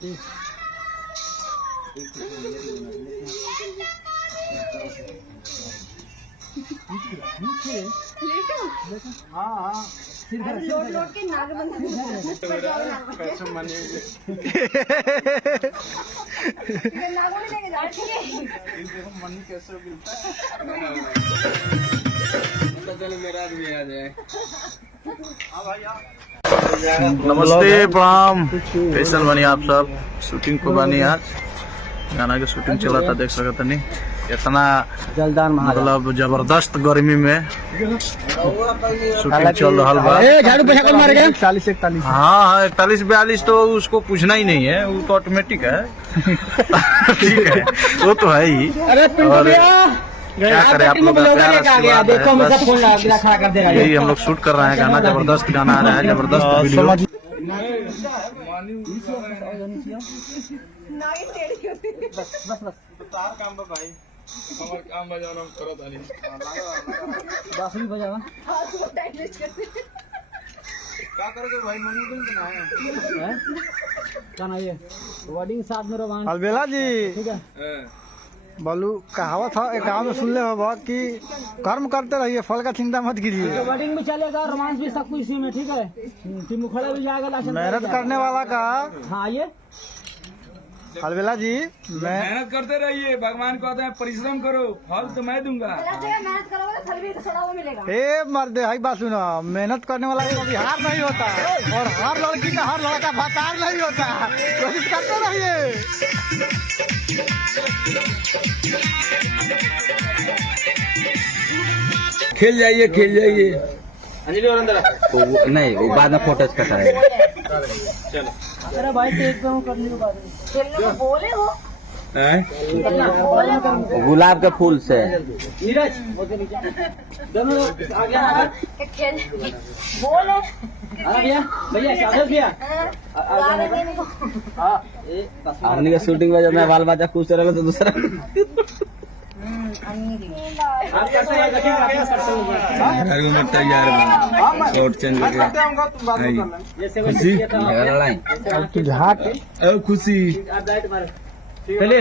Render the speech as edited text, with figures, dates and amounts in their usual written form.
हाँ लोट के नाग बंद मनी कैसे मेरा भी आ जाए। नमस्ते प्रणाम, कैसन बनी आप सब? शूटिंग को बनी आज गाना के शूटिंग चला था, देख सकते नहीं इतना जलदार मतलब जबरदस्त गर्मी में शूटिंग चल रहा बा। झाड़ू पे शक्ल मार गया 41 हाँ 41-42 तो उसको पूछना ही नहीं है, वो तो ऑटोमेटिक है। ठीक है, वो तो है ही। और क्या करें, आप लोग यही हम लोग शूट कर रहे हैं गाना, जबरदस्त गाना आ रहा है, जबरदस्त वीडियो। बांसुरी बजावा क्या करोगे भाई? मनी गाना ये वर्डिंग साथ में रोमांस। अलबेला जी ठीक है, बोलू कहावत है एक गाँव में सुन ले हो कि कर्म करते रहिए, फल का चिंता मत कीजिए। वर्डिंग भी चलेगा, रोमांस भी, सब कुछ इसी में। ठीक है, मुखड़ा भी जाएगा, मेहनत करने वाला का। हाँ आइए अलबेला जी, मेहनत करते रहिए, भगवान कहते हैं परिश्रम करो, फल तो मैं दूंगा। मेहनत करोगे तो फल भी थोड़ा वो मिलेगा। ए मर्दे हाई बात सुनो, मेहनत करने वाला का कभी हार नहीं होता, और हर लड़की का हर लड़का भतार नहीं होता। कोशिश करते रहिए। खेल जाइए, खेल जाइए। नहीं, वो बाद में फोटो कटा है। अरे भाई तो एकदम कर लियो बाद में। खेलने को बोले हो, गुलाब के फूल से नीरज दोनों आगे खेल बोले भैया भैया शाबाश भैया। हमने का शूटिंग में जब मैं बाल बच्चा खुश रहा तो दूसरा खुशी चलिए।